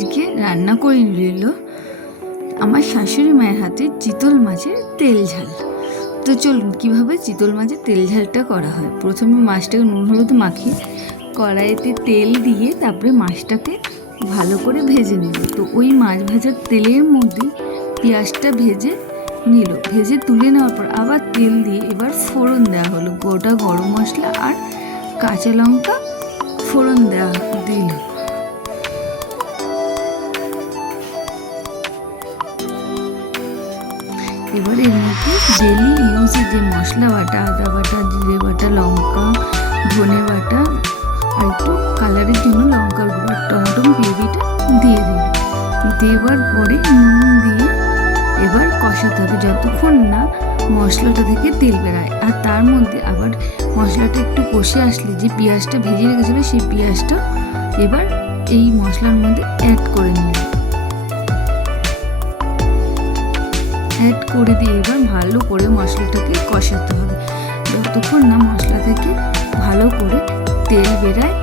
আজকে রান্না করে নিল আমার শাশুড়ি মায়ের হাতে চিতল মাছের তেল ঝাল। তো চলুন কীভাবে চিতল মাছের তেল ঝালটা করা হয়। প্রথমে মাছটাকে নুন হলুদ মাখিয়ে কড়াইতে তেল দিয়ে তারপরে মাছটাকে ভালো করে ভেজে নিল। তো ওই মাছ ভাজার তেলের মধ্যে পেঁয়াজটা ভেজে নিল, ভেজে তুলে নেওয়ার পর আবার তেল দিয়ে এবার ফোড়ন দেওয়া হলো, গোটা গরম মশলা আর কাঁচা লঙ্কা ফোড়ন দেওয়া দিল। এবার এর মধ্যে ডেলি ইউজের যে মশলা বাটা, আদা বাটা, জিরে বাটা, লঙ্কা, ধনে বাটা আর একটু কালারের জন্য লঙ্কার গুঁড়ো, টমেটো গ্রেভিটা দিয়ে দিল। দেওয়ার পরে নুন দিয়ে এবার কষাতে হবে যতক্ষণ না মশলাটা থেকে তেল বেরায়। আর তার মধ্যে আবার মশলাটা একটু কষে আসলে যে পেঁয়াজটা ভেজে রেখেছিল সেই পেঁয়াজটা এবার এই মশলার মধ্যে অ্যাড করে নিল। অ্যাড করে দিয়ে এবার ভালো করে মশলাটাকে কষাতে হবে যতক্ষণ না মশলা থেকে ভালো করে তেল বেরায়।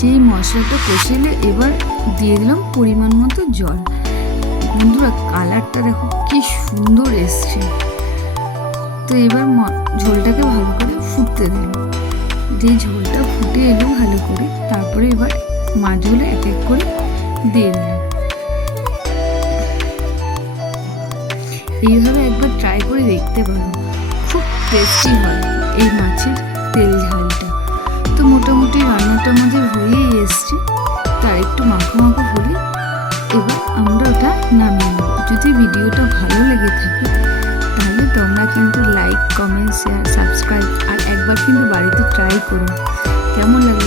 যেই মশলাটা কষেলে এবার দিয়ে দিলাম পরিমাণ মতো জল। বন্ধুরা কালারটা দেখো কি সুন্দর এসছে। তো এবার ঝোলটাকে ভালো করে ফুটতে দিল। যেই ঝোলটা ফুটে এলো ভালো করে, তারপরে এবার মাছগুলো এক এক করে দিয়ে দিলাম। এইভাবে একবার ট্রাই করে দেখতে পারো, খুব টেস্টি হয় এই মাছের তেল ঝালটা। তো মোটামুটি রান্নাটা আমাদের হয়েই এসছে, তার একটু মাখো মাখো হলে এবার আমরা ওটা নামিয়ে নেব। যদি ভিডিওটা ভালো লেগে থাকে তাহলে তোমরা কিন্তু লাইক, কমেন্ট, শেয়ার, সাবস্ক্রাইব আর একবার কিন্তু বাড়িতে ট্রাই করো। কেমন লাগে